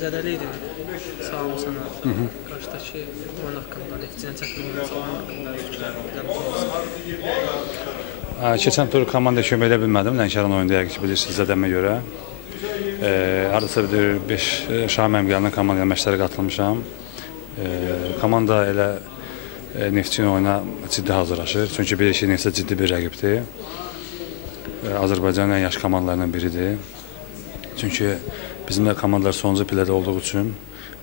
Zədəli idi. Sağ ol sana. Qarşıdakı oyun haqqında, Neftçinin çətin oyuncusu haqqında fikirlər. Keçən tur komanda kömək edə bilmədim. Lənkəran oyunda yəqin ki, bilirsiniz zədəmə görə. Hardasa bir 5 Şahin mənim gələn komandaya məşqlərə qatılmışam. Komanda elə Neftçinin oyuna ciddi hazırlaşır. Çünki bir şey Neftçi ciddi bir rəqibdir. Azərbaycanın ən yaxşı komandalarından biridir. Çünki bizim də komandalar sonuncu pillədə olduğu üçün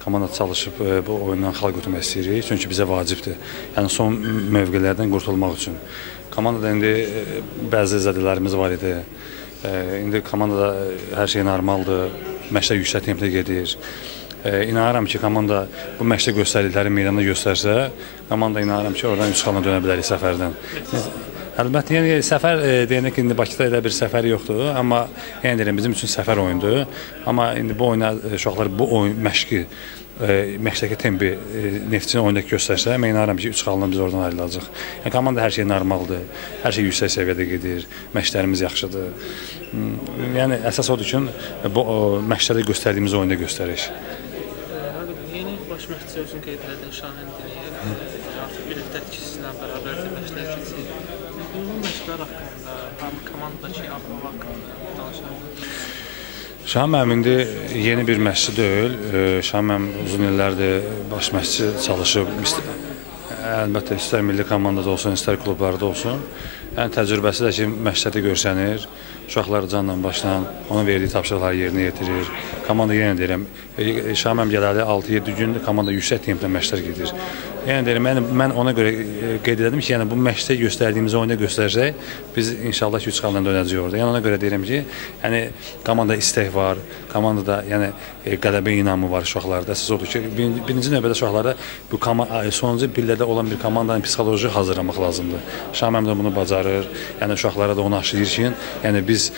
komanda çalışıb bu oyundan xalq götürmək istəyirik. Çünki bizə vacibdir. Yəni son mövqelərdən qurtulmaq üçün. Komandada indi bəzi zədələrimiz var idi. İndi komandada hər şey normaldır. Məşqlər yüksək templə gedir. İnanıram ki, komanda bu məşqdə göstərdikləri meydanda göstərsə, komanda inanıram ki, oradan 3 xalına dönə bilərik səfərdən. Əlbəttə, yəni səfər deyəndə ki, indi Bakıda elə bir səfəri yoxdur, amma yəni deyirəm, bizim üçün səfər oyundur. Amma indi bu oyuna uşaqlar bu oyun məşqdəki tempi Neftçinin oyundakı göstərsə, mən inanıram ki, 3 xalına biz oradan ayrılacaq. Yəni komanda hər şey normaldır, hər şey yüksək səviyyədə gedir, məşqlərimiz yaxşıdır. Yəni əsas odur ki, bu məşqlərdə göstərdiyimiz oyunda göstəririk. Yeni baş məşqçi özün qeyd edin, Şahin Diliyev. Artıq bir müddət ki, sizinlə bərabər məşqlər keçir. Bu məşqlər haqqında, komandadakı abunə haqqında danışalım. Şahin mənim indi yeni bir məşqçi deyil. Şahin mənim uzun illərdir baş məşqçi çalışıb. Əlbəttə, istər milli komandada olsun, istər klublarda olsun. Yəni təcrübəsi də ki, məşqdə görsənir. Uşaqlar canla başla onun verdiyi tapşırıqları yerinə yetirir. Komanda yenə deyirəm, Şahin mənim gələli 6-7 gündür komanda yüksək templə məşqlər gedir. Yəni deyirəm, mən ona görə qeyd edim ki, yəni bu məşqdə göstərdiyimiz oyunda göstərsək, biz inşallah 3 xaldan dönəcəyik orada. Yəni ona görə deyirəm ki, yəni komanda istək var, komandada yəni qələbə inamı var uşaqlarda. Əsas odur ki, birinci növbədə uşaqlara bu sonuncu pillədə olan bir komandanın psixoloji hazırlamaq lazımdır. Şahin mənim də bunu bacarır. Yəni uşaqlara da onu aşılayır ki, yəni biz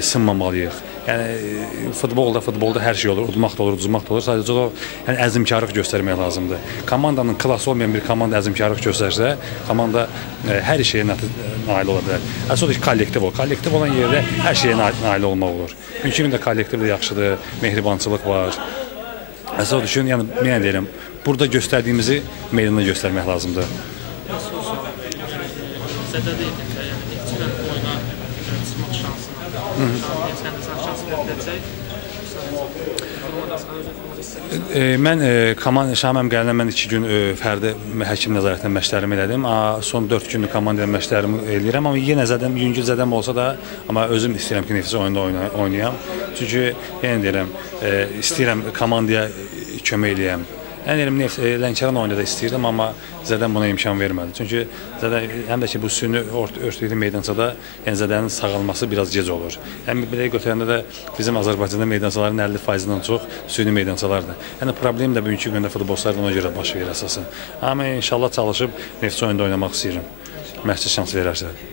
sınmamalıyıq. Yəni futbolda hər şey olur, udmaq da olur, uduzmaq da olur. Sadəcə o yəni əzmkarlıq göstərmək lazımdır. Komandanın klası olmayan bir komanda əzmkarlıq göstərsə, komanda hər şeyə nail ola bilər. Əsas odur ki, kollektiv olur. Kollektiv olan yerdə hər şeyə nail olmaq olur. Mümkün də kollektiv də yaxşıdır, mehribançılıq var. Əsas odur ki, yəni mən deyirəm, burada göstərdiyimizi meydanda göstərmək lazımdır. Zədəli idi, yəni Neftçidən oyuna çıxmaq şansına. Sən şans verəcək. Mən Şahin mənim gəlindən mən 2 gün fərdi həkim nəzarətində məşqlərimi elədim. Son 4 günlük komandaya məşqlərimi eləyirəm. Amma yenə yüngül zədəm olsa da, amma özüm istəyirəm ki, Neftçi oyunda oynayam. Çünki yenə deyirəm, istəyirəm komandaya kömək eləyəm. Yəni deyirəm, Lənkəran oyunda da istəyirdim, amma zədəm buna imkan vermədi. Çünki həm də ki, bu süni örtüklü meydançada yəni zədənin sağalması biraz gec olur. Yəni belə götürəndə də bizim Azərbaycanda meydançaların 50%-dən çox süni meydançalardır. Yəni problem də bugünkü gündə futbolçular ona görə baş verir əsasən. Amma inşallah çalışıb Neftçi oyunda oynamaq istəyirəm. Məşqçi şans verərsə.